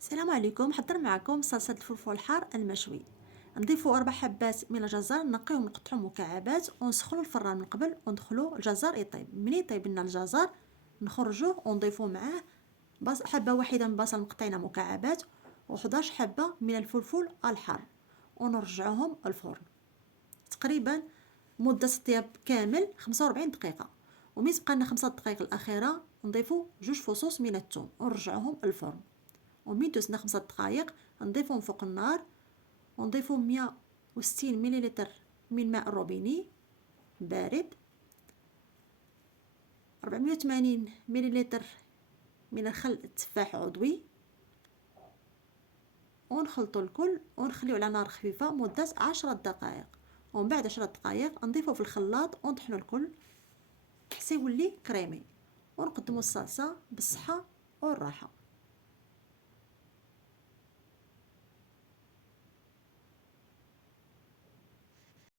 السلام عليكم. حضر معكم صلصة الفلفل الحار المشوي. نضيفوا 4 حبات من الجزر، نقيوهم ونقطعوهم مكعبات ونسخنوا الفران من قبل وندخلوا الجزر يطيب. ملي يطيب لنا الجزر نخرجوه ونضيفوا معاه حبه واحده من البصل مقطعينها مكعبات و11 حبه من الفلفل الحار ونرجعوهم الفرن تقريبا مده الطياب كامل 45 دقيقه. ومن تبقى لنا 5 دقائق الاخيره نضيفوا 2 فصوص من الثوم ونرجعوهم الفرن. ومن دوزنا 5 دقائق نضيفهم فوق النار ونضيفوا 160 مليلتر من ماء الروبيني بارد، 480 مليلتر من الخل التفاح عضوي، ونخلطوا الكل ونخليو على نار خفيفه مده 10 دقائق. ومن بعد 10 دقائق نضيفوه في الخلاط ونطحنوا الكل حتى يولي كريمي ونقدموا الصلصه بالصحه والراحه.